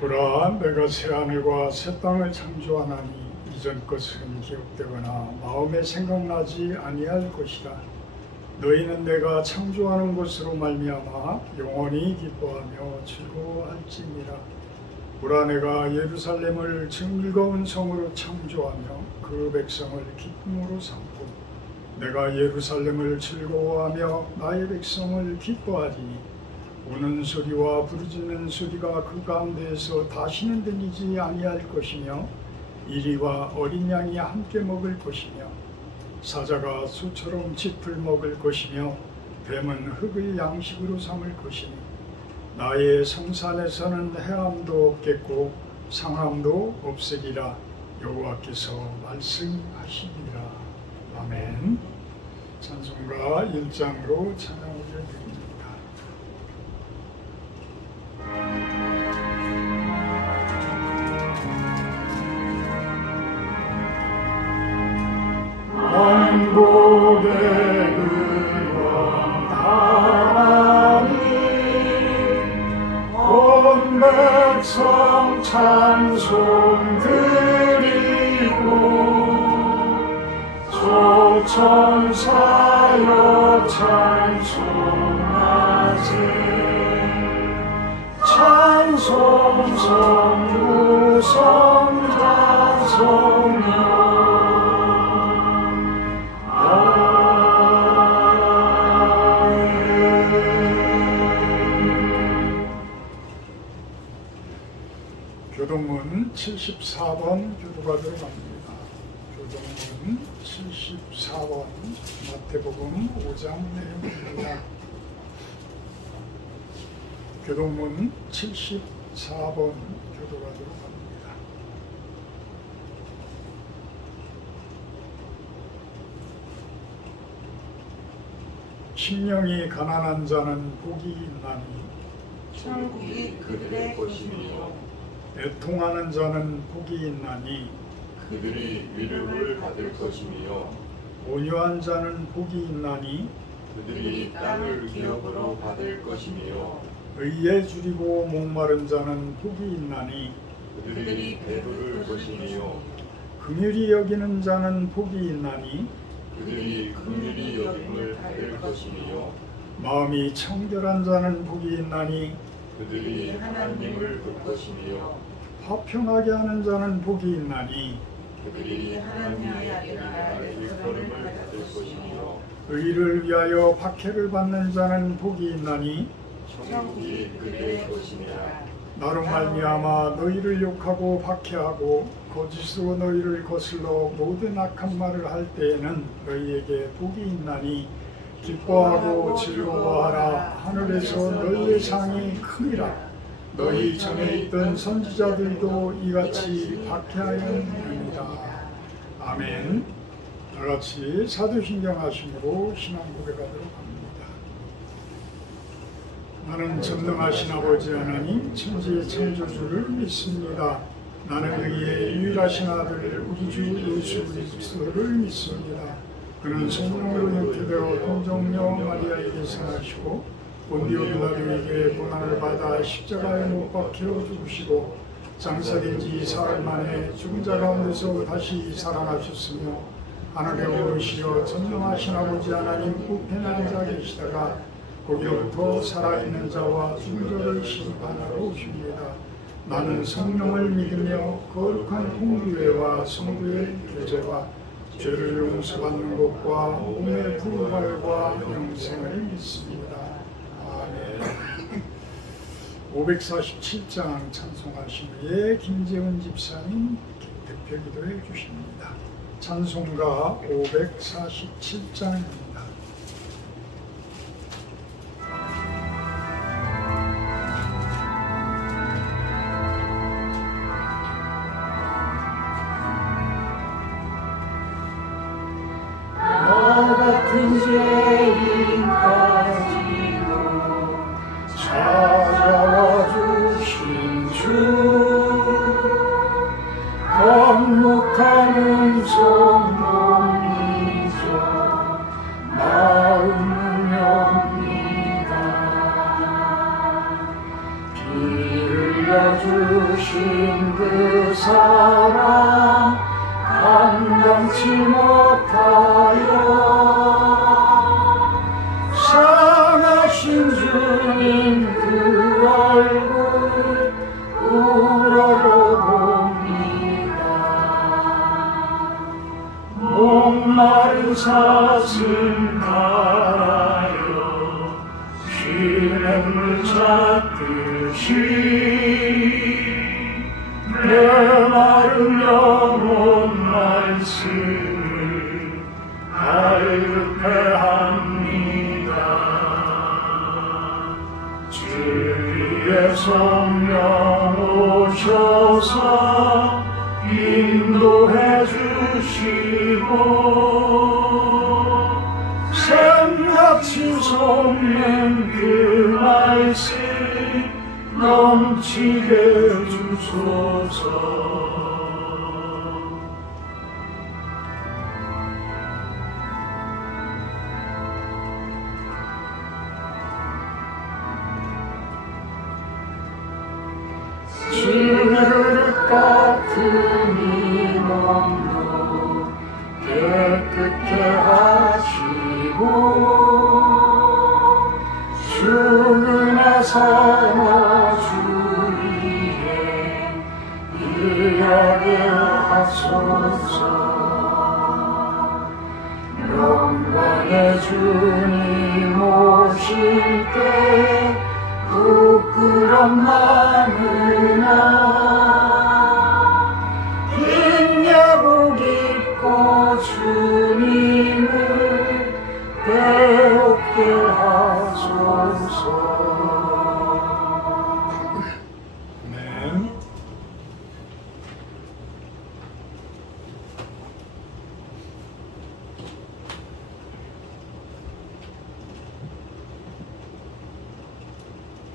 보라, 내가 새하늘과 새 땅을 창조하나니 이전 것은 기억되거나 마음에 생각나지 아니할 것이라. 너희는 내가 창조하는 것으로 말미암아 영원히 기뻐하며 즐거워할지니라. 보라, 내가 예루살렘을 즐거운 성으로 창조하며 그 백성을 기쁨으로 삼고 내가 예루살렘을 즐거워하며 나의 백성을 기뻐하리니 우는 소리와 부르짖는 소리가 그 가운데에서 다시는 들리지 아니할 것이며 이리와 어린 양이 함께 먹을 것이며 사자가 소처럼 짚을 먹을 것이며 뱀은 흙을 양식으로 삼을 것이니 나의 성산에서는 해함도 없겠고 상함도 없으리라. 여호와께서 말씀하시니라. 아멘. 찬송가 1장으로 찬양 올려드립니다. 왕복의 근원 하나님 온 백성 찬송 드리고 조천사여 찬송하세 찬송 성부 성자 성령 교동문 74번 교도가 들어갑니다. 교동문 74번 마태복음 5장 내용입니다. 교동문 74번 교도가 들어갑니다. 심령이 가난한 자는 복이 있나니 천국이 그들의 것이며 애통하는 자는 복이 있나니 그들이 위로를 받을 것이며 온유한 자는 복이 있나니 그들이 땅을 기업으로 받을 것이며 의에 줄이고 목마른 자는 복이 있나니 그들이 배부를 것이며 긍휼히 여기는 자는 복이 있나니 그들이 긍휼히 여김을 받을 것이며 마음이 청결한 자는 복이 있나니 그들이 하나님을 볼 것이며 화평하게 하는 자는 복이 있나니 그들이 하나님의 아들의 일컬음을 받을 것이며 의를 위하여 박해를 받는 자는 복이 있나니 천국이 그들의 것이니라. 나로 말미암아 너희를 욕하고 박해하고 거짓으로 너희를 거슬러 모든 악한 말을 할 때에는 너희에게 복이 있나니 기뻐하고 즐거워하라. 하늘에서 너희의 상이 크니라. 너희 전에 있던 선지자들도 이같이 박해하였느니라. 아멘. 다같이 사도신경 하심으로 신앙 고백하도록 합니다. 나는 전능하신 아버지 하나님 천지의 창조주를 믿습니다. 나는 그의 유일하신 아들 우리 주 예수 그리스도를 믿습니다. 그는 성령으로 잉태되어 동정녀 마리아에게 생하시고 본디오 빌라도에게 고난을 받아 십자가에 못 박혀 죽으시고 장사된 지 사흘 만에 죽은 자 가운데서 다시 살아나셨으며 하늘에 오르시어 전능하신 아버지 하나님 우편에 앉아 계시다가 거기로부터 살아있는 자와 죽은 자를 심판하러 오십니다. 나는 성령을 믿으며 거룩한 공교회와 성도의 교제와 죄를 용서받는 것과 몸의 부활과 영생을 믿습니다. 아멘. 547장 찬송하신 후에 김재훈 집사님 대표 기도해 주십니다. 찬송가 547장입니다. 같은 죄인 가지고 찾아와 주신 주 거룩한 음성놈이죠 마음이옵니다. 비 흘려주신 주신 그 사랑 감당치 못하여 상하신 주님 그 얼굴 우러러봅니다. 목마른 사슴 갈아요 시냇물 찾듯이 내 마른 영혼 말씀을 갈급해 합니다. 주의 성령 오셔서 인도해 주시고 샘같이 솟는 그 말씀 넘치게 주소서. 주를 같은 이 몸도 깨끗게 하시고 죽음의 삶을 주위에 일하게 하소서. 영광의 주님 오실 때 부끄럼 많으나 흰 야복 입고 주님을 배웁게 하소서. 아멘.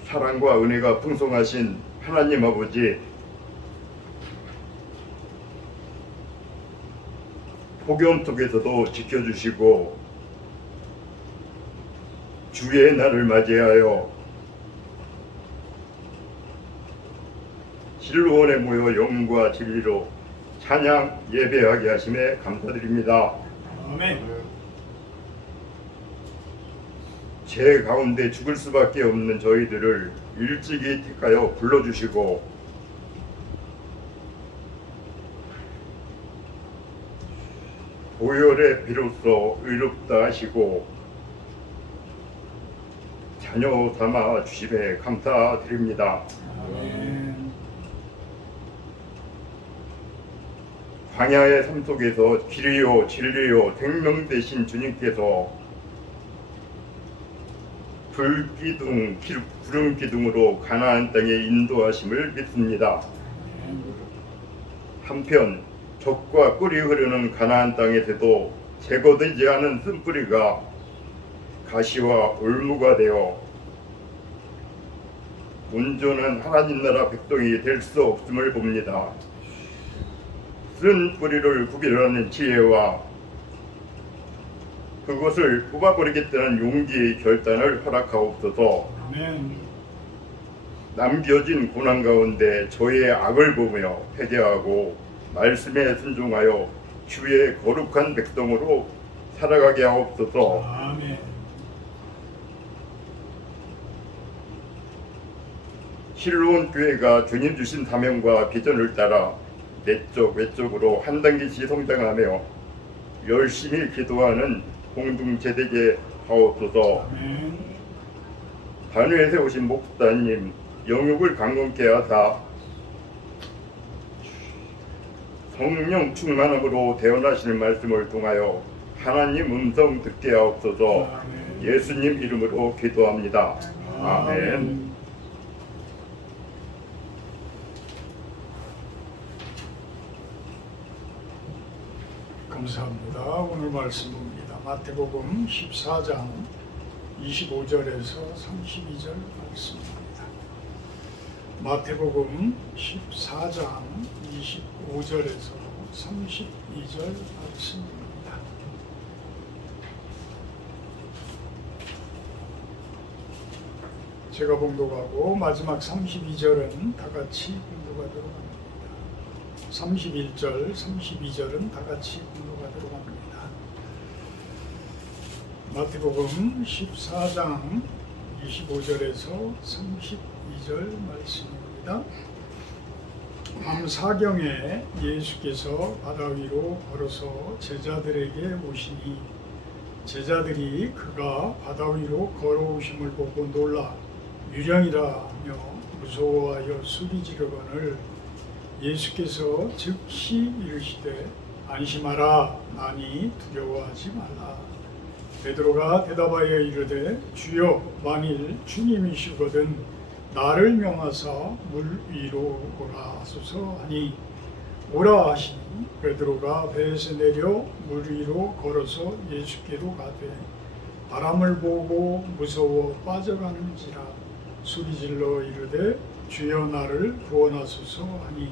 사랑과 은혜가 풍성하신 하나님 아버지, 폭염 속에서도 지켜주시고 주의 날을 맞이하여 실로원에 모여 영과 진리로 찬양 예배하게 하심에 감사드립니다. 아멘. 제 가운데 죽을 수밖에 없는 저희들을 일찍이 택하여 불러주시고 보혈의 피로써 의롭다 하시고 자녀 삼아 주심에 감사드립니다. 아멘. 광야의 삶 속에서 길이요 진리요 생명 되신 주님께서 불기둥, 구름 기둥으로 가나안 땅에 인도하심을 믿습니다. 한편 젖과 꿀이 흐르는 가나안 땅에서도 제거되지 않은 쓴뿌리가 가시와 올무가 되어 온전한 하나님 나라 백성이 될 수 없음을 봅니다. 쓴 뿌리를 구별하는 지혜와 그것을 뽑아버리겠다는 용기의 결단을 허락하옵소서. 아멘. 남겨진 고난 가운데 저의 악을 보며 회개하고 말씀에 순종하여 주의 거룩한 백성으로 살아가게 하옵소서. 아멘. 실로온 교회가 주님 주신 사명과 비전을 따라 내적 외적으로 한 단계씩 성장하며 열심히 기도하는 공동체 되게 하옵소서. 아멘. 단위에 세우신 목사님 영육을 강건케 하사 성령 충만함으로 대언하시는 말씀을 통하여 하나님 음성 듣게 하옵소서. 아멘. 예수님 이름으로 기도합니다. 아멘. 감사합니다. 오늘 말씀 봅니다. 마태복음 14장 25절에서 32절 말씀입니다. 마태복음 14장 25절에서 32절 말씀입니다. 제가 봉독하고 마지막 32절은 다 같이 봉독하도록 합니다. 31절, 32절은 다 같이 봉독하도록 합니다. 마태복음 14장 25절에서 32절 말씀입니다. 밤 사경에 예수께서 바다 위로 걸어서 제자들에게 오시니 제자들이 그가 바다 위로 걸어오심을 보고 놀라 유령이라 하며 무서워하여 소리 지르거늘 예수께서 즉시 이르시되 안심하라 나니 두려워하지 말라. 베드로가 대답하여 이르되 주여 만일 주님이시거든 나를 명하사 물 위로 오라 하소서 하니 오라 하시니 베드로가 배에서 내려 물 위로 걸어서 예수께로 가되 바람을 보고 무서워 빠져가는지라 소리질러 이르되 주여 나를 구원하소서 하니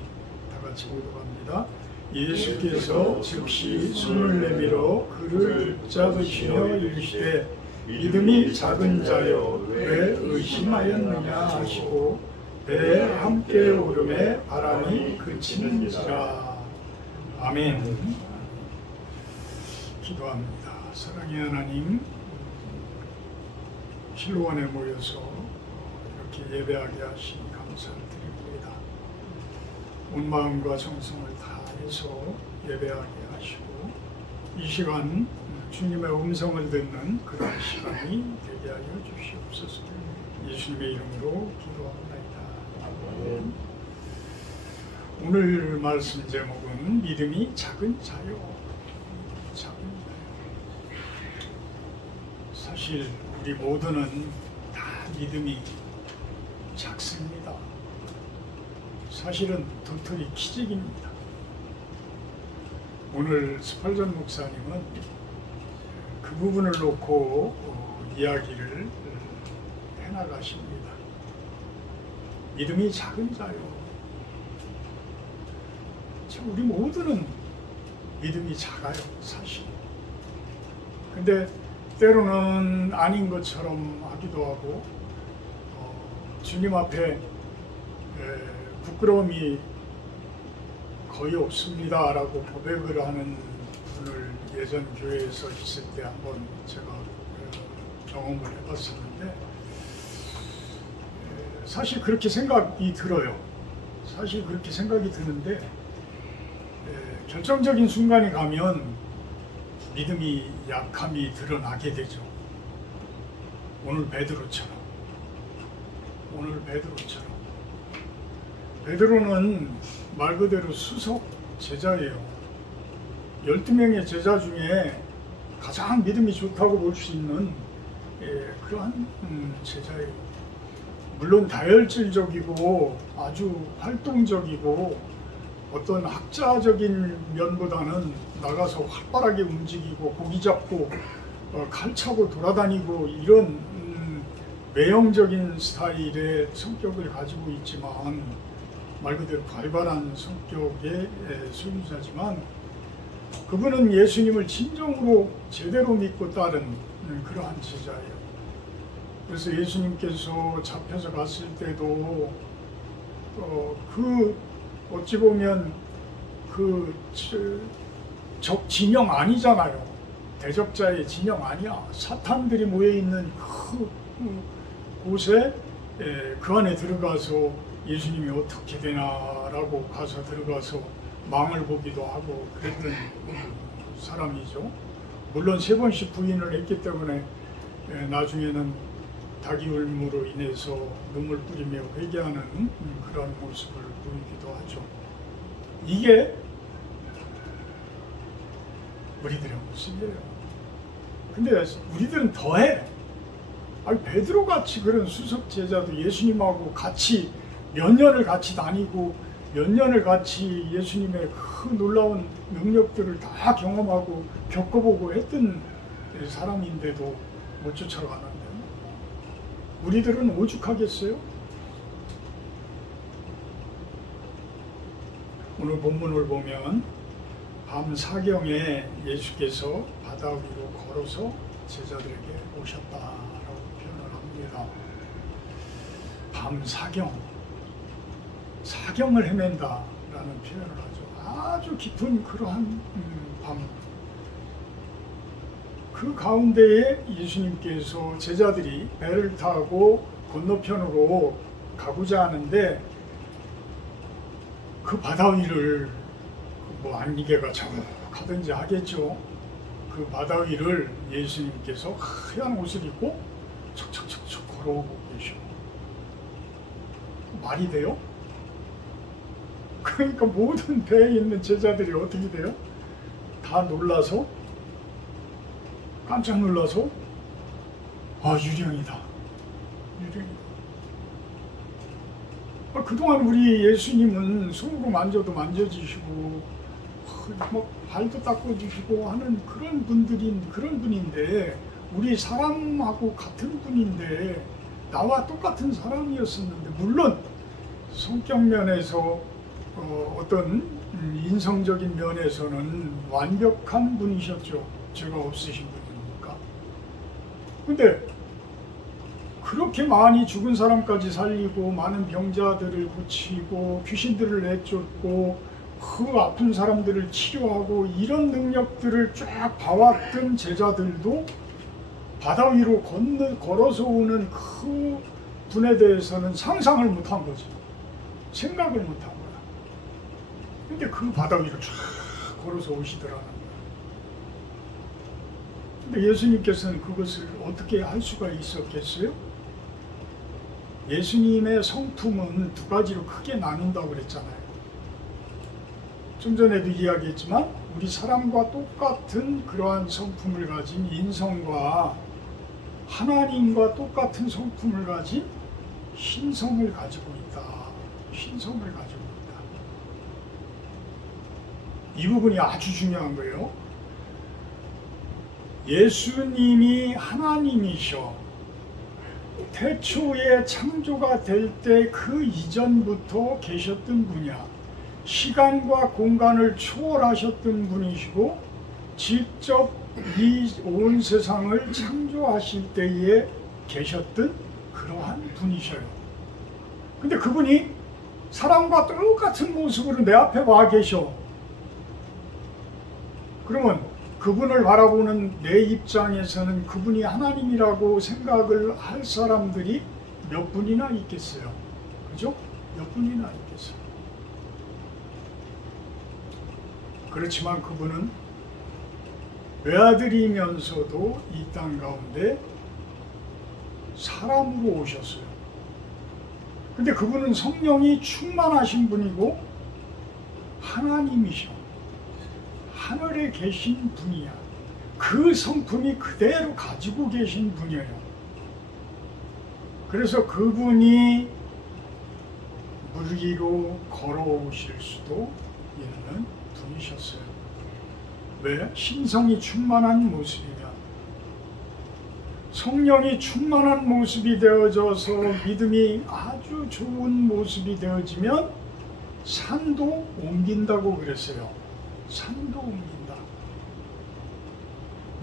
다 같이 봉독합니다. 예수께서 즉시 손을 내밀어 그를 붙잡으시며 이르시되 믿음이 작은 자여 왜 의심하였느냐 하시고 배에 함께 오름에 바람이 그치는지라. 아멘. 기도합니다. 사랑의 하나님, 실로원에 모여서 이렇게 예배하게 하시니 감사를 드립니다. 온 마음과 정성을 다해서 예배하게 하시고 이 시간 주님의 음성을 듣는 그런 시간이 되게 하여 주시옵소서. 예수님의 이름으로 기도합니다. 오늘 말씀 제목은 믿음이 작은 자요. 작은 자요. 사실 우리 모두는 다 믿음이 작습니다. 사실은 도토리 키재기입니다. 오늘 스펄전 목사님은 그 부분을 놓고 이야기를 해나가십니다. 믿음이 작은 자요. 참 우리 모두는 믿음이 작아요, 사실. 근데 때로는 아닌 것처럼 하기도 하고 주님 앞에 부끄러움이 거의 없습니다라고 고백을 하는 분을 예전 교회에서 있을 때 한번 제가 경험을 해봤었는데 사실 그렇게 생각이 들어요. 사실 그렇게 생각이 드는데 결정적인 순간이 가면 믿음이 약함이 드러나게 되죠. 오늘 베드로처럼. 베드로는 말 그대로 수석 제자예요. 12명의 제자 중에 가장 믿음이 좋다고 볼 수 있는 그러한 제자예요. 물론 다혈질적이고 아주 활동적이고 어떤 학자적인 면보다는 나가서 활발하게 움직이고 고기 잡고 칼 차고 돌아다니고 이런 외형적인 스타일의 성격을 가지고 있지만 말 그대로 활발한 성격의 소유자지만 그분은 예수님을 진정으로 제대로 믿고 따른 그러한 제자예요. 그래서 예수님께서 잡혀서 갔을 때도 어찌 보면 적 진영 아니잖아요. 대적자의 진영 아니야. 사탄들이 모여있는 그 곳에 그 안에 들어가서 예수님이 어떻게 되나라고 가서 들어가서 망을 보기도 하고 그랬던 사람이죠. 물론 3번씩 부인을 했기 때문에 나중에는 닭이 울므로 인해서 눈물 뿌리며 회개하는 그런 모습을 보이기도 하죠. 이게 우리들의 모습이에요. 근데 우리들은 더해. 아니 베드로같이 그런 수석 제자도 예수님하고 같이 몇 년을 같이 다니고 몇 년을 같이 예수님의 그 놀라운 능력들을 다 경험하고 겪어보고 했던 사람인데도 못 쫓아가는데 우리들은 오죽하겠어요? 오늘 본문을 보면 밤 사경에 예수께서 바다 위로 걸어서 제자들에게 오셨다라고 표현을 합니다. 사경을 헤맨다라는 표현을 하죠. 아주 깊은 그러한 밤. 그 가운데에 예수님께서 제자들이 배를 타고 건너편으로 가고자 하는데 그 바다 위를 뭐 안리개가 자욱하든지 하겠죠. 그 바다 위를 예수님께서 하얀 옷을 입고 척척척척 걸어오고 계시고 말이 돼요? 그러니까 모든 배에 있는 제자들이 어떻게 돼요? 다 놀라서 깜짝 놀라서 유령이다. 그동안 우리 예수님은 손으로 만져도 만져주시고 뭐 발도 닦아주시고 하는 그런 분인데 우리 사람하고 같은 분인데 나와 똑같은 사람이었었는데 물론 성격 면에서 어떤 인성적인 면에서는 완벽한 분이셨죠. 죄가 없으신 분이니까. 근데 그렇게 많이 죽은 사람까지 살리고 많은 병자들을 고치고 귀신들을 내쫓고 그 아픈 사람들을 치료하고 이런 능력들을 쫙 봐왔던 제자들도 바다 위로 걸어서 오는 그 분에 대해서는 상상을 못한 거죠. 생각을 못한 거야. 근데 그 바다 위로 쫙 걸어서 오시더라는 거야. 근데 예수님께서는 그것을 어떻게 할 수가 있었겠어요? 예수님의 성품은 두 가지로 크게 나눈다고 그랬잖아요. 좀 전에도 이야기했지만 우리 사람과 똑같은 그러한 성품을 가진 인성과 하나님과 똑같은 성품을 가진 신성을 가지고 있다. 신성을 가지고 있다. 이 부분이 아주 중요한 거예요. 예수님이 하나님이셔. 태초에 창조가 될 때 그 이전부터 계셨던 분이야. 시간과 공간을 초월하셨던 분이시고 직접 이 온 세상을 창조하실 때에 계셨던 그러한 분이셔요. 근데 그분이 사람과 똑같은 모습으로 내 앞에 와 계셔. 그러면 그분을 바라보는 내 입장에서는 그분이 하나님이라고 생각을 할 사람들이 몇 분이나 있겠어요? 그죠? 몇 분이나 있겠어요? 그렇지만 그분은 외아들이면서도 이 땅 가운데 사람으로 오셨어요. 근데 그분은 성령이 충만하신 분이고 하나님이셔. 하늘에 계신 분이야. 그 성품이 그대로 가지고 계신 분이에요. 그래서 그분이 물 위로 걸어오실 수도 있는 분이셨어요. 왜? 신성이 충만한 모습이면, 성령이 충만한 모습이 되어져서 믿음이 아주 좋은 모습이 되어지면 산도 옮긴다고 그랬어요. 산도 옮긴다.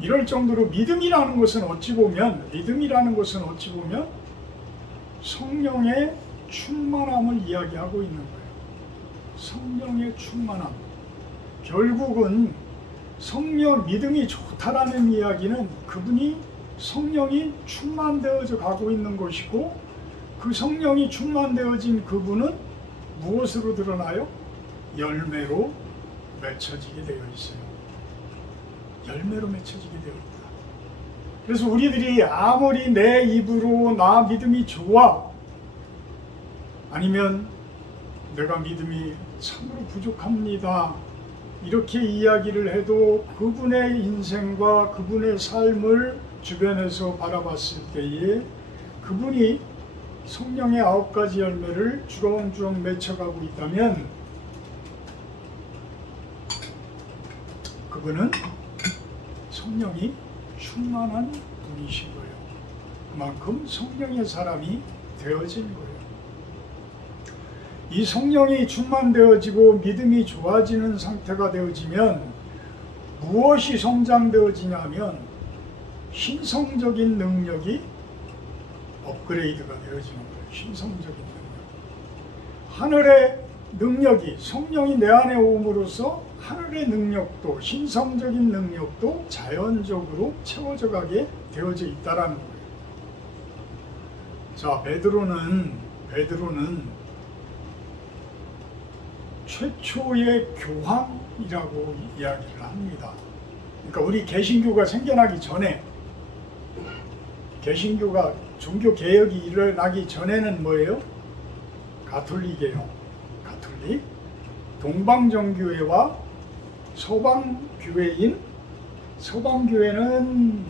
이럴 정도로 믿음이라는 것은 어찌 보면 성령의 충만함을 이야기하고 있는 거예요. 성령의 충만함. 결국은 믿음이 좋다라는 이야기는 그분이 성령이 충만되어져 가고 있는 것이고, 그 성령이 충만되어진 그분은 무엇으로 드러나요? 열매로 맺혀지게 되어 있어요. 열매로 맺혀지게 되어 있다. 그래서 우리들이 아무리 내 입으로 나 믿음이 좋아, 아니면 내가 믿음이 참으로 부족합니다, 이렇게 이야기를 해도 그분의 인생과 그분의 삶을 주변에서 바라봤을 때에 그분이 성령의 9가지 열매를 주렁주렁 맺혀가고 있다면 그분은 성령이 충만한 분이신 거예요. 그만큼 성령의 사람이 되어진 거예요. 이 성령이 충만되어지고 믿음이 좋아지는 상태가 되어지면 무엇이 성장되어지냐면 신성적인 능력이 업그레이드가 되어지는 거예요. 신성적인 능력. 하늘의 능력이 성령이 내 안에 오므로써 하늘의 능력도 신성적인 능력도 자연적으로 채워져 가게 되어져 있다라는 거예요. 자, 베드로는 최초의 교황이라고 이야기를 합니다. 그러니까 우리 개신교가 생겨나기 전에, 개신교가 종교 개혁이 일어나기 전에는 뭐예요? 가톨릭이에요. 가톨릭. 동방정교회와 서방교회인, 서방교회는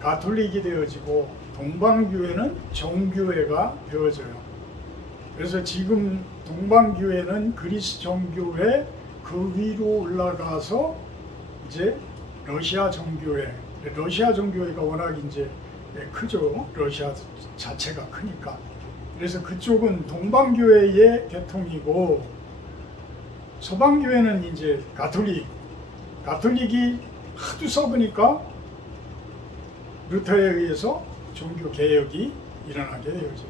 가톨릭이 되어지고 동방교회는 정교회가 되어져요. 그래서 지금 동방교회는 그리스 정교회, 그 위로 올라가서 이제 러시아 정교회. 러시아 정교회가 워낙 이제 크죠. 러시아 자체가 크니까. 그래서 그쪽은 동방교회의 계통이고 서방교회는 이제 가톨릭이 하도 썩으니까 루터에 의해서 종교 개혁이 일어나게 되죠.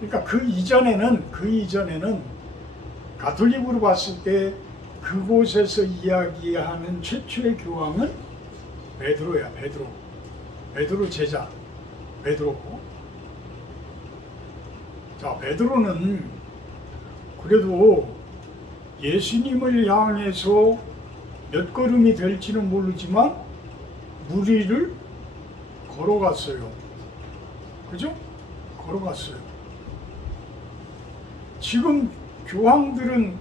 그러니까 그 이전에는 가톨릭으로 봤을 때 그곳에서 이야기하는 최초의 교황은 베드로야. 베드로 제자 베드로. 자, 베드로는 그래도 예수님을 향해서 몇 걸음이 될지는 모르지만 무리를 걸어갔어요. 그죠? 걸어갔어요. 지금 교황들은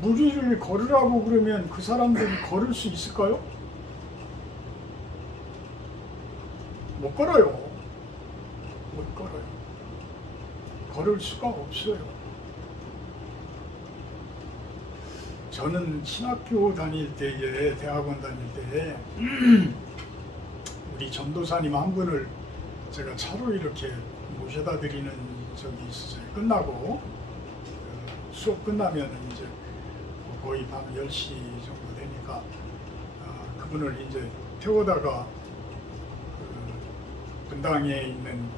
무리를 걸으라고 그러면 그 사람들이 걸을 수 있을까요? 못 걸어요. 못 걸어요. 걸을 수가 없어요. 저는 신학교 다닐 때에, 대학원 다닐 때에 우리 전도사님 한 분을 제가 차로 이렇게 모셔다 드리는 적이 있었어요. 끝나고 수업 끝나면 이제 거의 밤 10시 정도 되니까 그분을 이제 태우다가 분당에 있는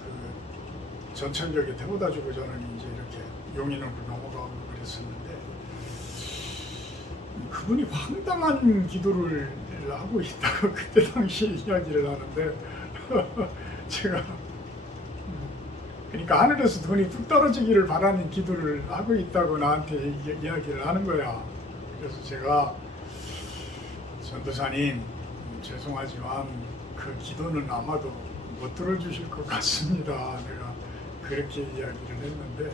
그 전천역에 태워다 주고 저는 이제 이렇게 용인으로 넘어가고 그랬었는데 그분이 황당한 기도를 하고 있다고 그때 당시에 이야기를 하는데 제가 그러니까 하늘에서 돈이 뚝 떨어지기를 바라는 기도를 하고 있다고 나한테 이야기를 하는 거야. 그래서 제가 전도사님 죄송하지만 그 기도는 아마도 못 들어주실 것 같습니다. 내가 그렇게 이야기를 했는데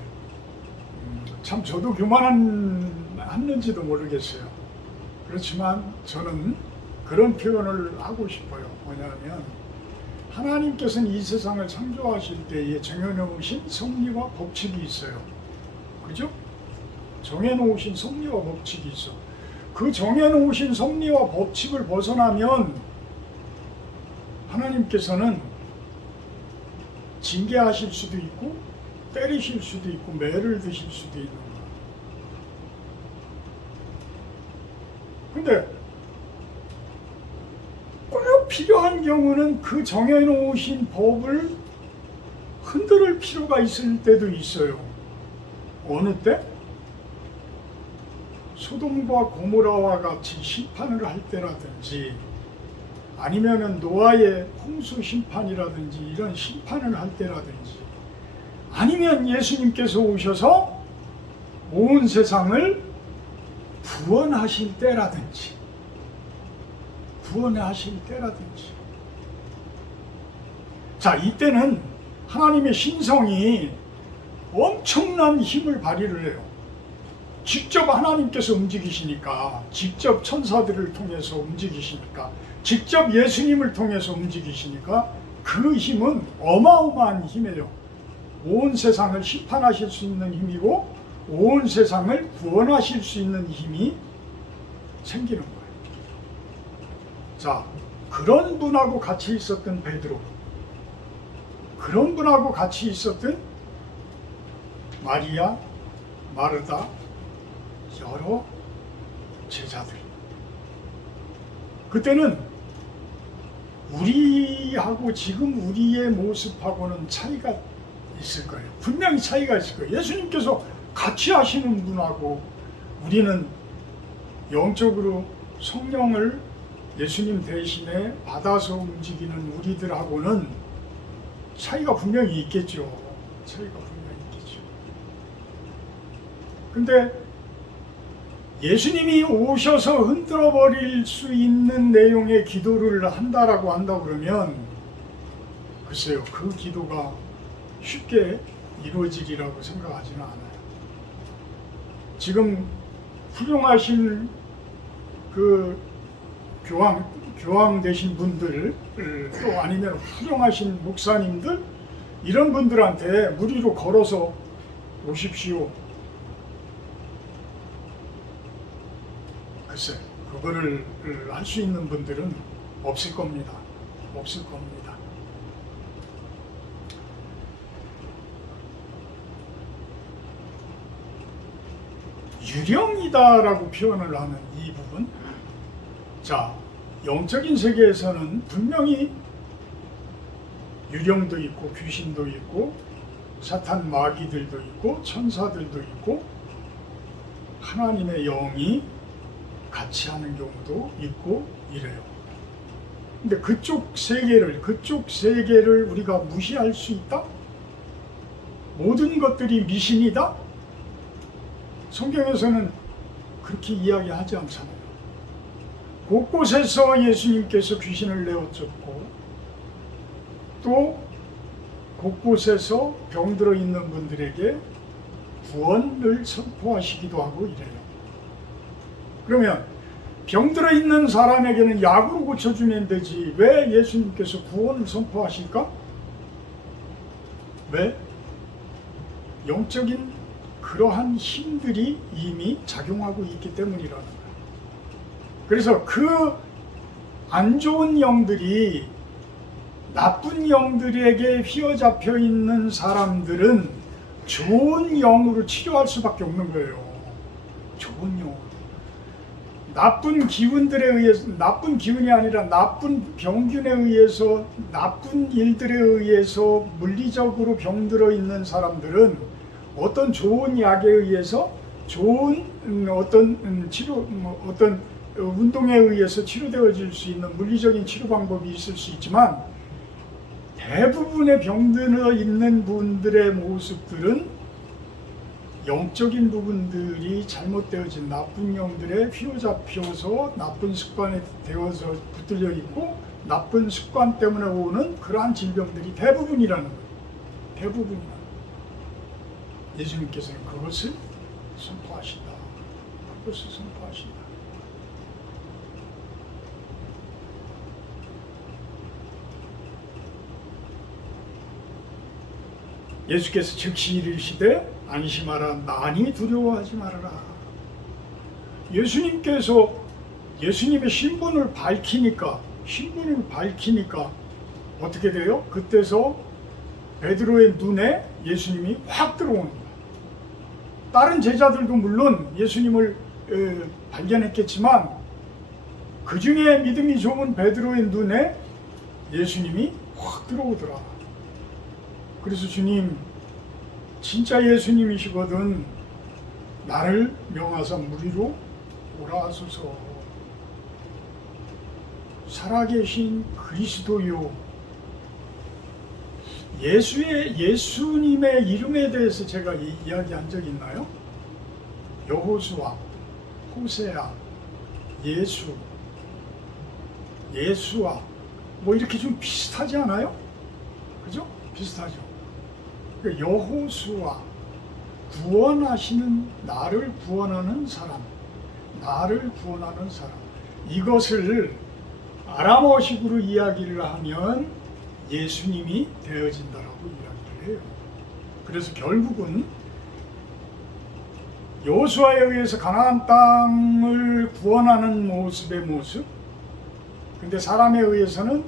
참 저도 교만했는지도 모르겠어요. 그렇지만 저는 그런 표현을 하고 싶어요. 뭐냐면 하나님께서는 이 세상을 창조하실 때에 정해놓으신 섭리와 법칙이 있어요. 그죠? 정해놓으신 섭리와 법칙이 있어. 그 정해놓으신 섭리와 법칙을 벗어나면 하나님께서는 징계하실 수도 있고 때리실 수도 있고 매를 드실 수도 있는 거야. 근데 꼭 필요한 경우는 그 정해놓으신 법을 흔들 필요가 있을 때도 있어요. 어느 때? 소돔과 고모라와 같이 심판을 할 때라든지 아니면은 노아의 홍수 심판이라든지 이런 심판을 할 때라든지 아니면 예수님께서 오셔서 온 세상을 구원하실 때라든지 자, 이때는 하나님의 신성이 엄청난 힘을 발휘를 해요. 직접 하나님께서 움직이시니까, 직접 천사들을 통해서 움직이시니까, 직접 예수님을 통해서 움직이시니까 그 힘은 어마어마한 힘이에요. 온 세상을 심판하실 수 있는 힘이고 온 세상을 구원하실 수 있는 힘이 생기는 거예요. 자, 그런 분하고 같이 있었던 베드로, 그런 분하고 같이 있었던 마리아, 마르다, 여러 제자들. 그때는 우리하고 지금 우리의 모습하고는 차이가 있을 거예요. 분명히 차이가 있을 거예요. 예수님께서 같이 하시는 분하고 우리는 영적으로 성령을 예수님 대신에 받아서 움직이는 우리들하고는 차이가 분명히 있겠죠. 차이가 분명히 있겠죠. 근데 예수님이 오셔서 흔들어 버릴 수 있는 내용의 기도를 한다라고 한다 그러면 글쎄요, 그 기도가 쉽게 이루어지리라고 생각하지는 않아요. 지금 훌륭하신 그 교황 되신 분들 또 아니면 훌륭하신 목사님들 이런 분들한테 무리로 걸어서 오십시오. 글쎄, 그거를 할 수 있는 분들은 없을 겁니다. 없을 겁니다. 유령이다라고 표현을 하는 이 부분. 자, 영적인 세계에서는 분명히 유령도 있고 귀신도 있고 사탄 마귀들도 있고 천사들도 있고 하나님의 영이 같이 하는 경우도 있고 이래요. 근데 그쪽 세계를 우리가 무시할 수 있다? 모든 것들이 미신이다? 성경에서는 그렇게 이야기하지 않잖아요. 곳곳에서 예수님께서 귀신을 내어쫓고 또 곳곳에서 병들어 있는 분들에게 구원을 선포하시기도 하고 이래요. 그러면 병들어 있는 사람에게는 약으로 고쳐주면 되지 왜 예수님께서 구원을 선포하실까? 왜? 영적인 그러한 힘들이 이미 작용하고 있기 때문이라는 거예요. 그래서 그 안 좋은 영들이 나쁜 영들에게 휘어잡혀 있는 사람들은 좋은 영으로 치료할 수밖에 없는 거예요. 좋은 영. 나쁜 기운들에 의해서, 나쁜 기운이 아니라 나쁜 병균에 의해서, 나쁜 일들에 의해서 물리적으로 병들어 있는 사람들은 어떤 좋은 약에 의해서 좋은 어떤 치료, 어떤 운동에 의해서 치료되어질 수 있는 물리적인 치료 방법이 있을 수 있지만 대부분의 병들어 있는 분들의 모습들은 영적인 부분들이 잘못되어진 나쁜 영들에 휘어잡혀서 나쁜 습관에 되어서 붙들려 있고 나쁜 습관 때문에 오는 그러한 질병들이 대부분이라는 거예요. 대부분이라는 거예요. 예수님께서는 그것을 선포하신다. 그것을 선포하신다. 예수께서 즉시 이르시되 안심하라 나니 두려워하지 말아라. 예수님의 신분을 밝히니까 어떻게 돼요? 그때서 베드로의 눈에 예수님이 확 들어오는 거예요. 다른 제자들도 물론 예수님을 발견했겠지만 그 중에 믿음이 좋은 베드로의 눈에 예수님이 확 들어오더라. 그래서 주님 진짜 예수님이시거든 나를 명하사 무리로 오라 하소서. 살아계신 그리스도요. 예수님의 이름에 대해서 제가 이야기한 적 있나요? 여호수아, 호세아, 예수아 뭐 이렇게 좀 비슷하지 않아요? 그죠? 비슷하죠. 여호수아, 나를 구원하는 사람. 이것을 아람어식으로 이야기를 하면 예수님이 되어진다라고 이야기를 해요. 그래서 결국은 여호수아에 의해서 가나안 땅을 구원하는 모습의 모습. 근데 사람에 의해서는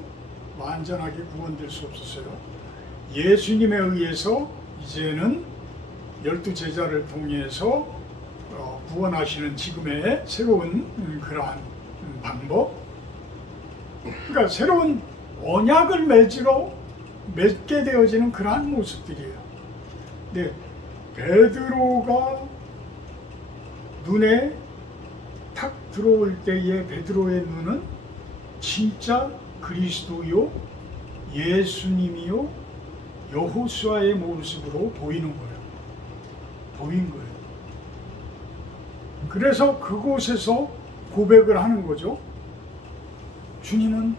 완전하게 구원될 수 없었어요. 예수님에 의해서 이제는 12제자를 통해서 구원하시는 지금의 새로운 그러한 방법. 그러니까 새로운 언약을 맺게 되어지는 그러한 모습들이에요. 네, 베드로가 눈에 탁 들어올 때의 베드로의 눈은 진짜 그리스도요, 예수님이요, 여호수아의 모습으로 보이는 거예요. 보인 거예요. 그래서 그곳에서 고백을 하는 거죠. 주님은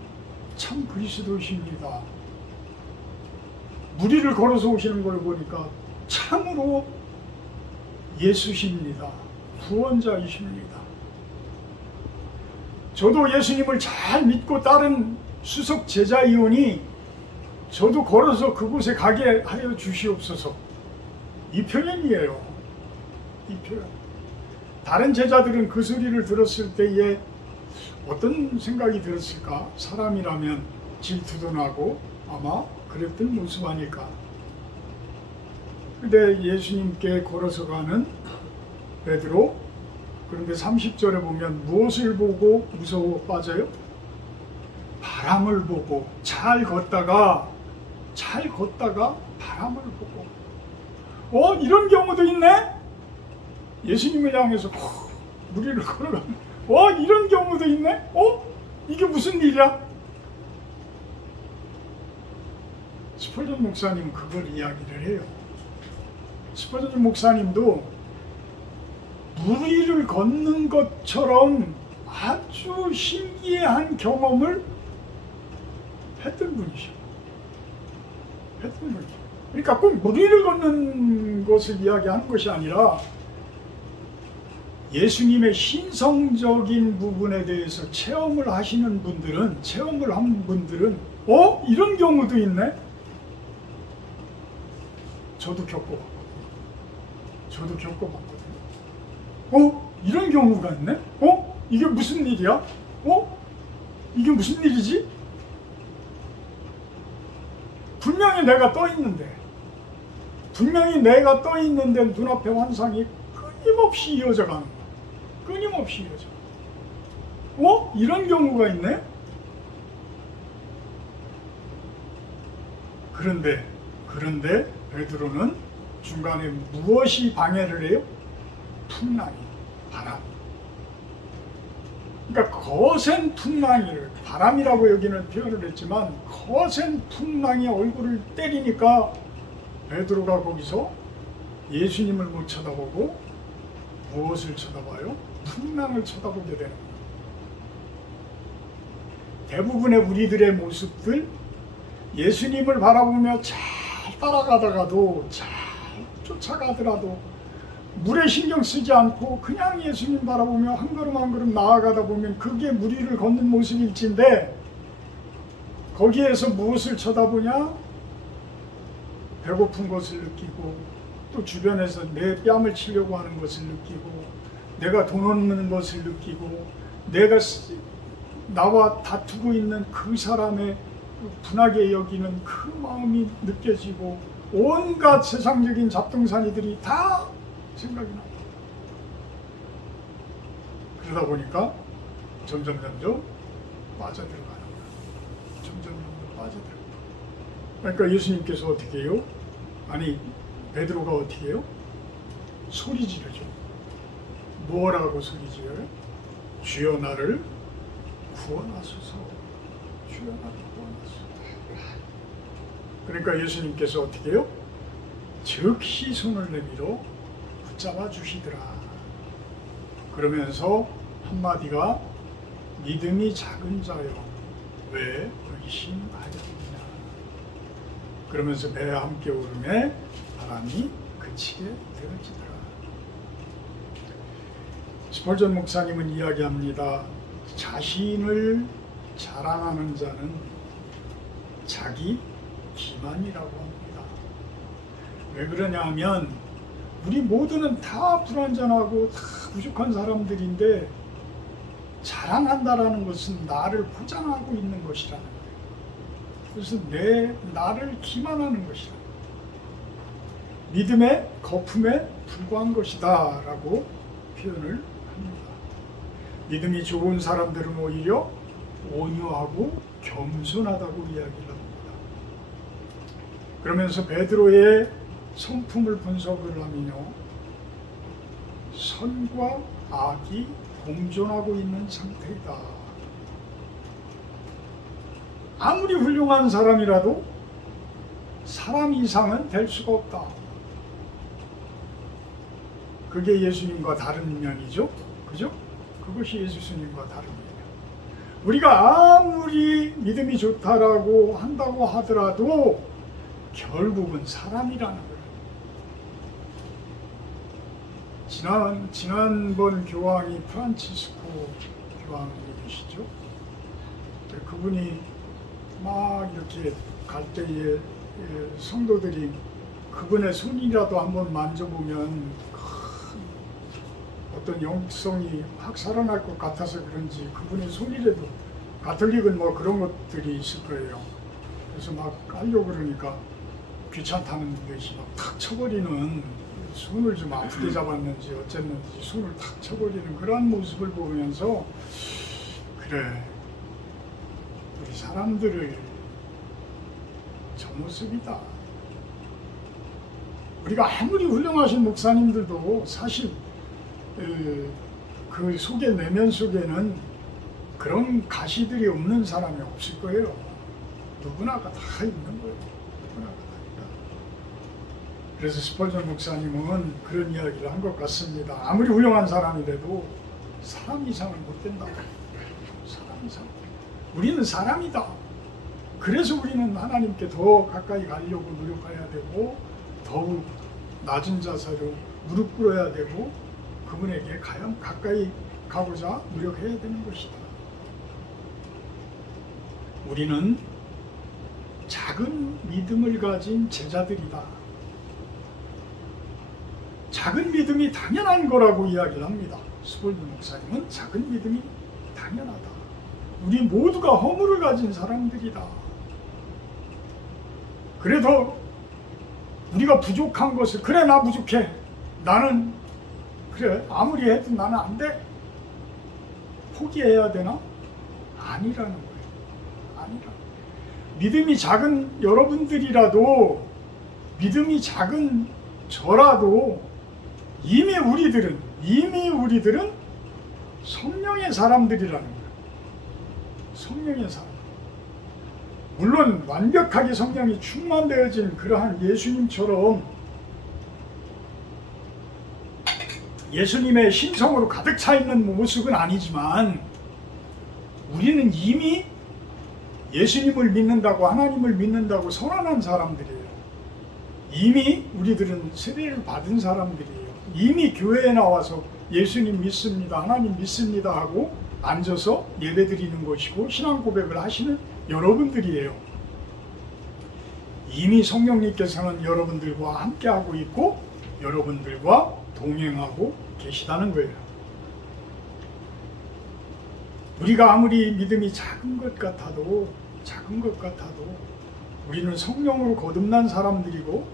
참 그리스도이십니다. 무리를 걸어서 오시는 걸 보니까 참으로 예수십니다. 구원자이십니다. 저도 예수님을 잘 믿고 따른 수석 제자이오니 저도 걸어서 그곳에 가게 하여 주시옵소서. 이 표현이에요. 이 표현. 다른 제자들은 그 소리를 들었을 때에 어떤 생각이 들었을까? 사람이라면 질투도 나고 아마 그랬던 모습 아닐까. 근데 예수님께 걸어서 가는 베드로, 그런데 30절에 보면 무엇을 보고 무서워 빠져요? 바람을 보고. 잘 걷다가 바람을 보고. 이런 경우도 있네? 예수님을 향해서 무리를 걸어가는 이런 경우도 있네? 이게 무슨 일이야? 스펄전 목사님은 그걸 이야기를 해요. 스펄전 목사님도 무리를 걷는 것처럼 아주 신기한 경험을 했던 분이죠. 그러니까 꼭 무리를 걷는 것을 이야기하는 것이 아니라 예수님의 신성적인 부분에 대해서 체험을 하시는 분들은, 체험을 한 분들은 이런 경우도 있네? 저도 겪어봤거든요. 이런 경우가 있네? 이게 무슨 일이야? 이게 무슨 일이지? 분명히 내가 떠 있는데 눈앞에 환상이 끊임없이 이어져 가는 거야. 끊임없이 이어져. 이런 경우가 있네? 그런데 베드로는 중간에 무엇이 방해를 해요? 풍랑이, 바람. 그러니까 거센 풍랑이를, 바람이라고 여기는 표현을 했지만 거센 풍랑이 얼굴을 때리니까 베드로가 거기서 예수님을 못 쳐다보고 무엇을 쳐다봐요? 풍랑을 쳐다보게 되는 거예요. 대부분의 우리들의 모습들, 예수님을 바라보며 잘 따라가다가도, 잘 쫓아가더라도 물에 신경 쓰지 않고 그냥 예수님 바라보며 한 걸음 한 걸음 나아가다 보면 그게 무리를 걷는 모습일진데, 거기에서 무엇을 쳐다보냐? 배고픈 것을 느끼고, 또 주변에서 내 뺨을 치려고 하는 것을 느끼고, 내가 돈 없는 것을 느끼고, 내가 나와 다투고 있는 그 사람의 분하게 여기는 그 마음이 느껴지고, 온갖 세상적인 잡동사니들이 다 생각이 납니다. 그러다 보니까 점점 빠져들어가는 거예요. 점점 빠져들어가요. 그러니까 예수님께서 어떻게 해요? 아니, 베드로가 어떻게 해요? 소리 지르죠. 뭐라고 소리 지르요? 주여 나를 구원하소서. 주여 나를 구원하소서. 그러니까 예수님께서 어떻게 해요? 즉시 손을 내밀어 붙잡아 주시더라. 그러면서 한마디가 믿음이 작은 자여 왜 의심하였느냐. 그러면서 배에 함께 오르매 바람이 그치게 되어지더라. 스펄전 목사님은 이야기합니다. 자신을 자랑하는 자는 자기 기만이라고 합니다. 왜 그러냐면 우리 모두는 다 불완전하고 다 부족한 사람들인데, 자랑한다라는 것은 나를 포장하고 있는 것이라는 거예요. 그래서 나를 기만하는 것이다. 믿음의 거품에 불과한 것이다 라고 표현을 합니다. 믿음이 좋은 사람들은 오히려 온유하고 겸손하다고 이야기를 합니다. 그러면서 베드로의 성품을 분석을 하면요, 선과 악이 공존하고 있는 상태이다. 아무리 훌륭한 사람이라도 사람 이상은 될 수가 없다. 그게 예수님과 다른 면이죠. 그죠? 그것이 예수님과 다른 면이에요. 우리가 아무리 믿음이 좋다라고 한다고 하더라도 결국은 사람이라는 거예요. 지난번 교황이 프란치스코 교황님이시죠. 그분이 막 이렇게 갈 때에 성도들이 그분의 손이라도 한번 만져보면 어떤 영성이 확 살아날 것 같아서 그런지 그분의 손이라도, 가톨릭은 뭐 그런 것들이 있을 거예요. 그래서 막 하려고 그러니까 귀찮다는 듯이 막 탁 쳐버리는, 손을 좀 아프게 잡았는지 어쨌는지 손을 탁 쳐버리는 그러한 모습을 보면서, 그래, 우리 사람들을 저 모습이다. 우리가 아무리 훌륭하신 목사님들도 사실 그 속에, 내면 속에는 그런 가시들이 없는 사람이 없을 거예요. 누구나가 다 있는 거예요. 누구나가 다 있다. 그래서 스펄전 목사님은 그런 이야기를 한 것 같습니다. 아무리 훌륭한 사람이라도 사람 이상은 못 된다. 사람 이상. 우리는 사람이다. 그래서 우리는 하나님께 더 가까이 가려고 노력해야 되고, 더욱 낮은 자세로 무릎 꿇어야 되고, 그분에게 가까이 가고자 노력해야 되는 것이다. 우리는 작은 믿음을 가진 제자들이다. 작은 믿음이 당연한 거라고 이야기를 합니다. 스폴드 목사님은 작은 믿음이 당연하다. 우리 모두가 허물을 가진 사람들이다. 그래도 우리가 부족한 것을, 그래 나 부족해, 나는 그래 아무리 해도 나는 안 돼, 포기해야 되나? 아니라는 거예요. 아니라. 믿음이 작은 여러분들이라도, 믿음이 작은 저라도 이미 우리들은 성령의 사람들이라는 거예요. 성령의 사람. 물론 완벽하게 성령이 충만되어진 그러한 예수님처럼 예수님의 신성으로 가득 차 있는 모습은 아니지만, 우리는 이미 예수님을 믿는다고, 하나님을 믿는다고 선언한 사람들이에요. 이미 우리들은 세례를 받은 사람들이에요. 이미 교회에 나와서 예수님 믿습니다, 하나님 믿습니다 하고 앉아서 예배드리는 것이고 신앙 고백을 하시는 여러분들이에요. 이미 성령님께서는 여러분들과 함께하고 있고 여러분들과 동행하고 계시다는 거예요. 우리가 아무리 믿음이 작은 것 같아도 우리는 성령으로 거듭난 사람들이고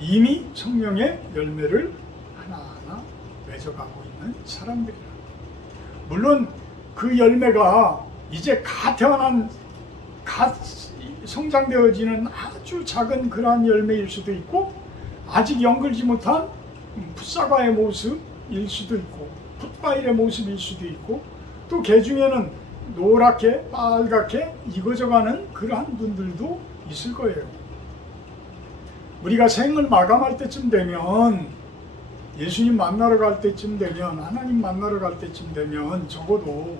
이미 성령의 열매를 하나하나 맺어가고 있는 사람들이라. 물론 그 열매가 이제 갓 성장되어지는 아주 작은 그러한 열매일 수도 있고, 아직 연글지 못한 풋사과의 모습일 수도 있고, 풋과일의 모습일 수도 있고, 또 개 중에는 노랗게 빨갛게 익어져가는 그러한 분들도 있을 거예요. 우리가 생을 마감할 때쯤 되면, 예수님 만나러 갈 때쯤 되면, 하나님 만나러 갈 때쯤 되면 적어도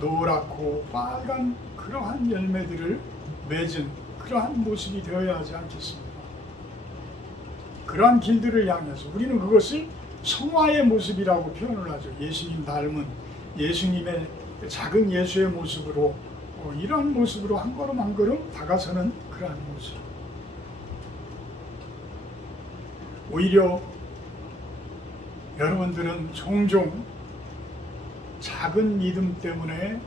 노랗고 빨간 그러한 열매들을 맺은 그러한 모습이 되어야 하지 않겠습니까? 그러한 길들을 향해서 우리는 그것을 성화의 모습이라고 표현을 하죠. 예수님 닮은, 예수님의 작은 예수의 모습으로, 이러한 모습으로 한 걸음 한 걸음 다가서는 그러한 모습. 오히려 여러분들은 종종 작은 믿음 때문에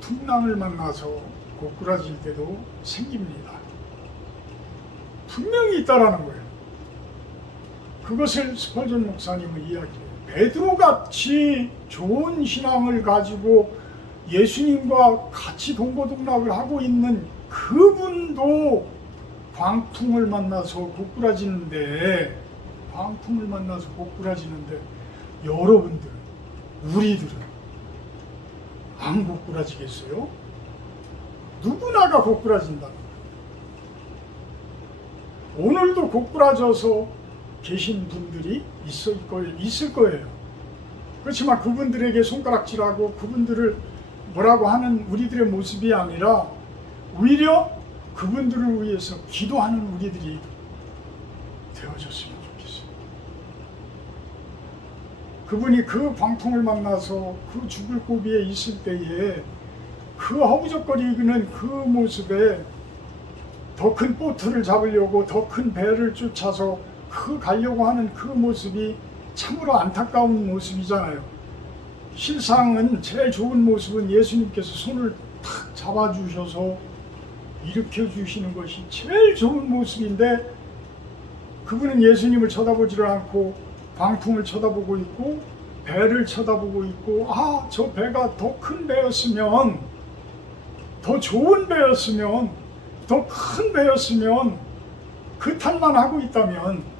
풍랑을 만나서 고꾸라질 때도 생깁니다. 분명히 있다라는 거예요. 그것을 스펄전 목사님은 이야기해요. 베드로같이 좋은 신앙을 가지고 예수님과 같이 동고동락을 하고 있는 그분도 광풍을 만나서 고꾸라지는데 광풍을 만나서 고꾸라지는데 여러분들, 우리들은 안 고꾸라지겠어요? 누구나가 고꾸라진다. 오늘도 고꾸라져서 계신 분들이 있을 거예요. 그렇지만 그분들에게 손가락질하고 그분들을 뭐라고 하는 우리들의 모습이 아니라 오히려 그분들을 위해서 기도하는 우리들이 되어줬으면 좋겠어요. 그분이 그 광풍을 만나서 그 죽을 고비에 있을 때에 그 허우적거리는 그 모습에 더 큰 보트를 잡으려고 더 큰 배를 쫓아서 가려고 하는 그 모습이 참으로 안타까운 모습이잖아요. 실상은 제일 좋은 모습은 예수님께서 손을 탁 잡아주셔서 일으켜 주시는 것이 제일 좋은 모습인데 그분은 예수님을 쳐다보지를 않고 광풍을 쳐다보고 있고 배를 쳐다보고 있고 저 배가 더 큰 배였으면 더 좋은 배였으면 더 큰 배였으면 그 탈만 하고 있다면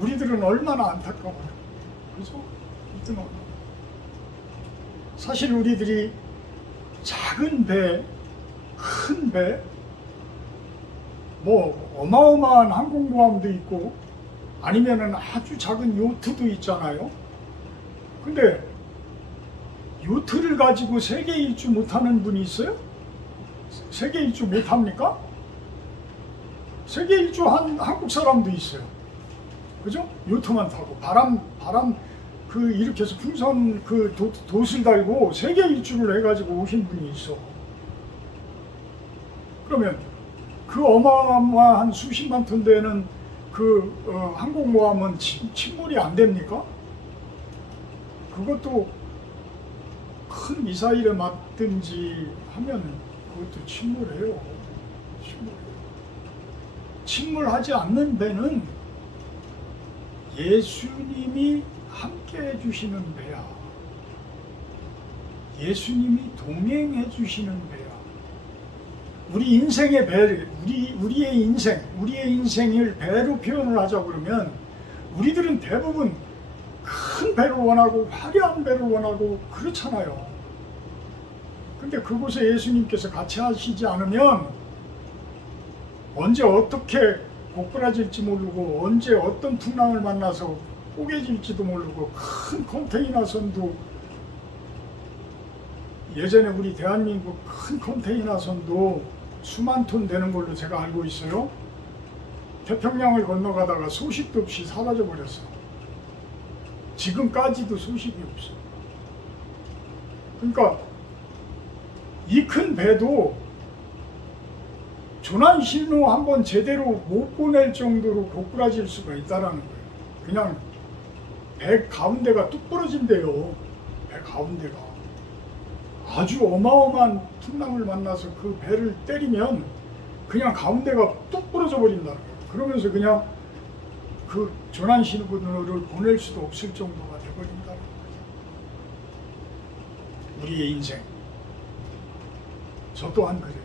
우리들은 얼마나 안타까워요. 그죠? 사실 우리들이 작은 배, 큰 배, 뭐 어마어마한 항공모함도 있고 아니면은 아주 작은 요트도 있잖아요. 근데 요트를 가지고 세계 일주 못하는 분이 있어요? 세계 일주 못합니까? 세계 일주 한 한국 사람도 있어요. 그죠? 요트만 타고 바람 일으켜서 풍선 돛을 달고 세계 일주를 해가지고 오신 분이 있어. 그러면 그 어마어마한 수십만 톤 되는 항공모함은 침몰이 안 됩니까? 그것도 큰 미사일에 맞든지 하면 그것도 침몰해요. 침몰하지 않는 배는 예수님이 함께 해주시는 배야. 예수님이 동행해 주시는 배야. 우리 인생의 배를, 우리의 인생을 배로 표현을 하자 그러면 우리들은 대부분 큰 배를 원하고 화려한 배를 원하고 그렇잖아요. 근데 그곳에 예수님께서 같이 하시지 않으면 언제 어떻게 고꾸라질지 모르고 언제 어떤 풍랑을 만나서 꼬개질지도 모르고 큰 컨테이너 선도 예전에 우리 대한민국 큰 컨테이너 선도 수만 톤 되는 걸로 제가 알고 있어요. 태평양을 건너가다가 소식도 없이 사라져 버렸어. 지금까지도 소식이 없어. 그러니까 이 큰 배도 조난 신호 한번 제대로 못 보낼 정도로 고꾸라질 수가 있다라는 거예요. 그냥 배 가운데가 뚝 부러진대요. 배 가운데가 아주 어마어마한 풍랑을 만나서 그 배를 때리면 그냥 가운데가 뚝 부러져 버린다는 거예요. 그러면서 그냥 그 조난 신호를 보낼 수도 없을 정도가 되어버린다는 거예요. 우리의 인생, 저 또한 그래요.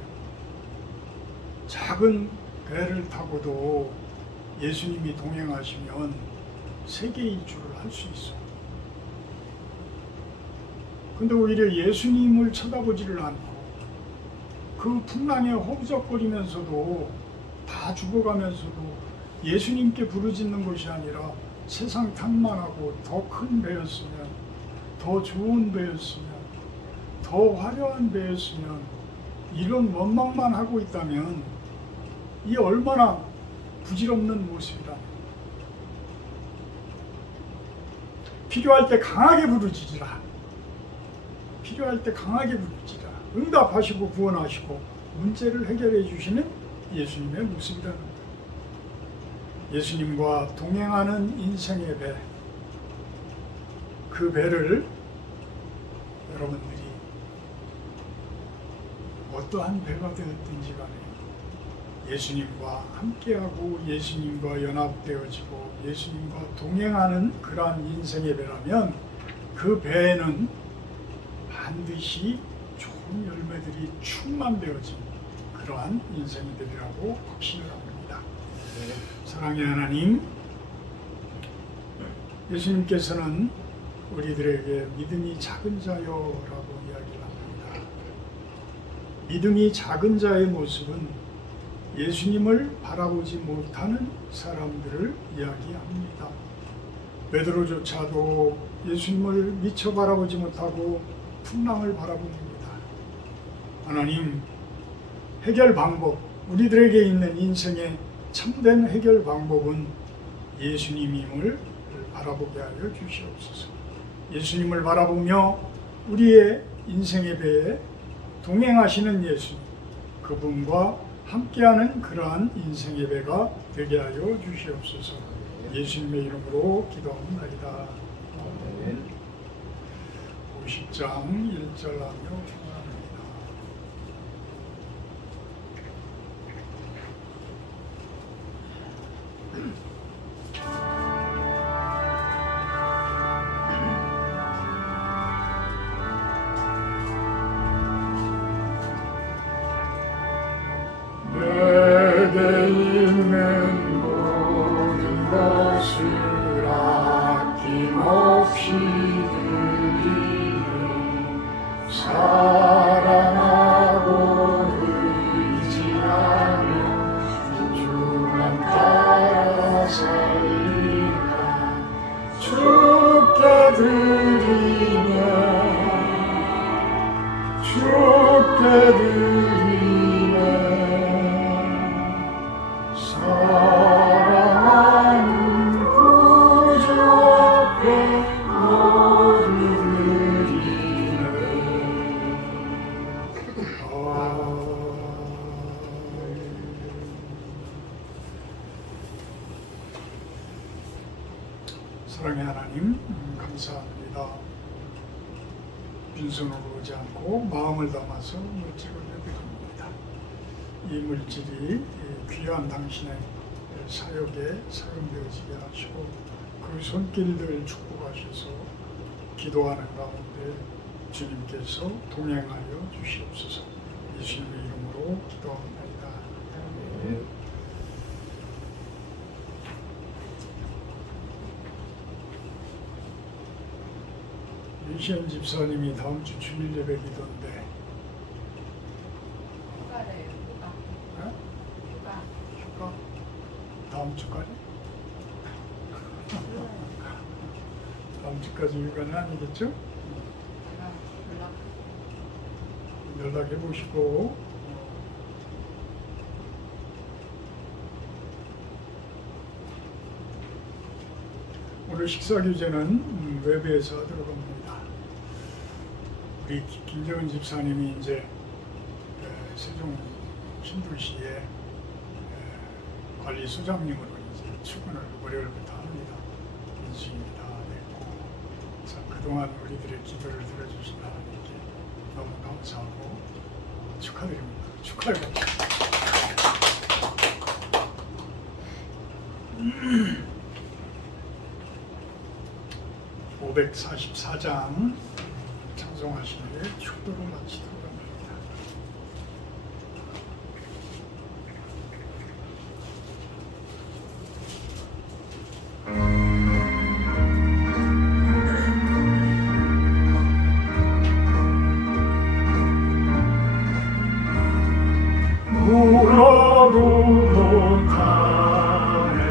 작은 배를 타고도 예수님이 동행하시면 세계 일주를 할 수 있어요. 근데 오히려 예수님을 쳐다보지를 않고 그 풍랑에 허우적거리면서도 다 죽어가면서도 예수님께 부르짖는 것이 아니라 세상 탓만하고 더 큰 배였으면, 더 좋은 배였으면, 더 화려한 배였으면 이런 원망만 하고 있다면 이 얼마나 부질없는 모습이라. 필요할 때 강하게 부르짖으라. 필요할 때 강하게 부르짖으라. 응답하시고 구원하시고 문제를 해결해 주시는 예수님의 모습이라는 거예요. 예수님과 동행하는 인생의 배, 그 배를 여러분들이 어떠한 배가 되었든지 간에 예수님과 함께하고 예수님과 연합되어지고 예수님과 동행하는 그러한 인생의 배라면 그 배에는 반드시 좋은 열매들이 충만되어진 그러한 인생이 되리라고 확신을 합니다. 사랑의 하나님, 예수님께서는 우리들에게 믿음이 작은 자요라고 이야기를 합니다. 믿음이 작은 자의 모습은 예수님을 바라보지 못하는 사람들을 이야기합니다. 베드로조차도 예수님을 미처 바라보지 못하고 풍랑을 바라봅니다. 하나님, 해결 방법, 우리들에게 있는 인생의 참된 해결 방법은 예수님임을 바라보게 하여 주시옵소서. 예수님을 바라보며 우리의 인생의 배에 동행하시는 예수님, 그분과 함께하는 그러한 인생의 배가 되게 하여 주시옵소서. 예수님의 이름으로 기도합니다. 50장 1절하며 기도합니다. 내게 있는 모든 것을 아낌없이 드리네. 사랑하고 의지하며 주만 따라 살리라. 주께 드리네. 주께 드리네. 사랑하는 구주 앞에 모두 드리네. 사랑의 하나님, 감사합니다. 빈손으로 오지 않고 마음을 담아서 물질을 내드립니다. 이 물질이 귀한 당신의 사역에 사용되어지게 하시고 그 손길들 축복하셔서 기도하는 가운데 주님께서 동행하여 주시옵소서. 예수님의 이름으로 기도합니다. 유시현 집사님이 다음 주 주일 예배 기도인데 휴가? 다음 주까지? 다음 주까지 휴가는 아니겠죠? 연락해 보시고 오늘 식사 규제는 외부에서 하도록 합니다. 우리 김재원 집사님이 이제 세종 신도시의 관리소장님으로 이제 출근을 월요일부터 합니다. 민수입니다. 네. 자, 그동안 우리들의 기도를 들어주신 하나님께 너무 감사하고 축하드립니다. 축하해요. 544장 찬송하시는 축도로 마치도록 합니다. 울어도 못하네.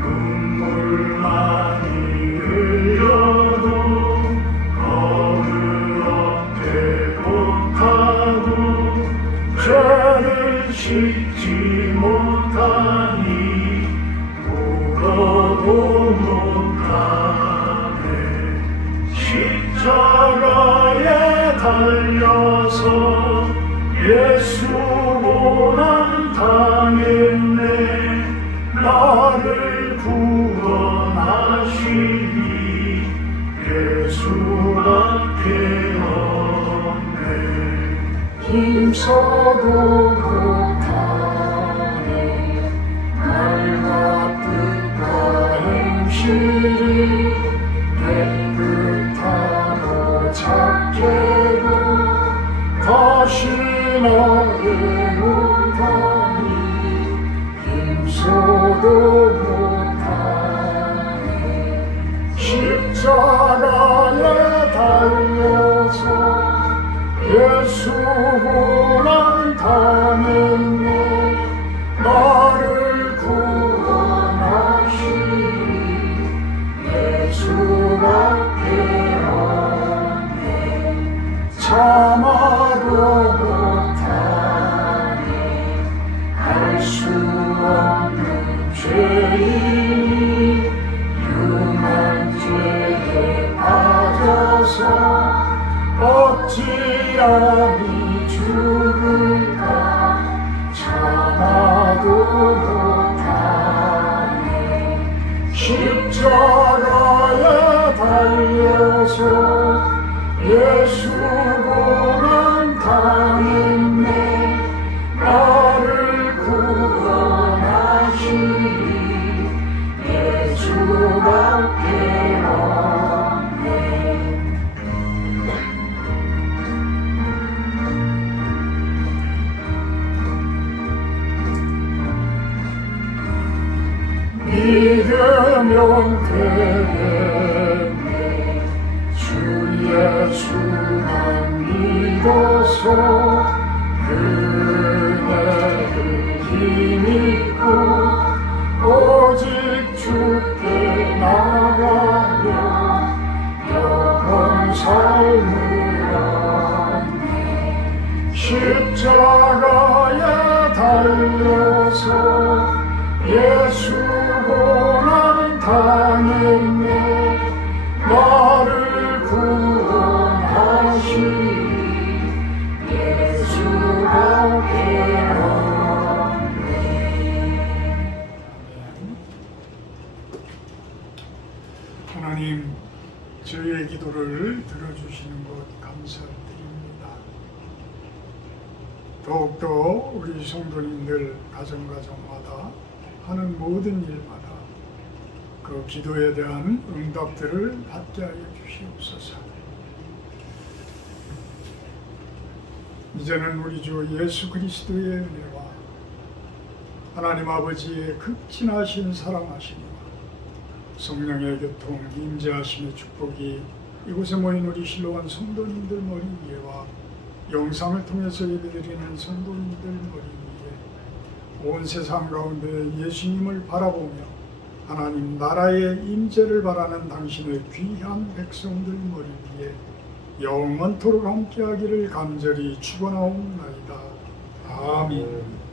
눈물만이 흘려도 검을 얻게 못하고 죄를 씻지 못하니 울어도 못하네. 십자가에 달려서 예수 고난 당했네. 나를 구원하시니 예수밖에 없네. 힘써도 못하네. 말과 뜻과 행실이 깨끗하고 착해도 다시 너를 못하니 힘써도 못하네. 십자가에 달려서 예수 고난 당했네. 나를 구원하시니 예수밖에 없네. 참아도 못하네. 알 수 없는 죄인이 흉한 죄에 빠져서 어찌하니 죽을까. 참아도 못하네. 십자가에 달려서 예수 고난 당했네. 나를 구원하시니 예수밖에 없네. 믿으면 되겠네. 주 예수만 믿어서 그대를 힘입고 오직 주께 나가며 영원 삶을 얻네. 십자가에 달려서 예수 고난 당했네. 나를 구원하시니 예수밖에 없네. 하나님, 저희의 기도를 들어주시는 것 감사드립니다. 더욱더 우리 성도님들 가정마다 하는 모든 일마다 그 기도에 대한 응답들을 받게 하여 주시옵소서. 이제는 우리 주 예수 그리스도의 은혜와 하나님 아버지의 극진하신 사랑하심과 성령의 교통 임재하심의 축복이 이곳에 모인 우리 실로원 성도님들 머리 위에와 영상을 통해서 예배드리는 성도님들 머리 위에 온 세상 가운데 예수님을 바라보며 하나님 나라의 임재를 바라는 당신의 귀한 백성들 머리 위에 영원토록 함께하기를 간절히 축원하옵나이다. 아멘.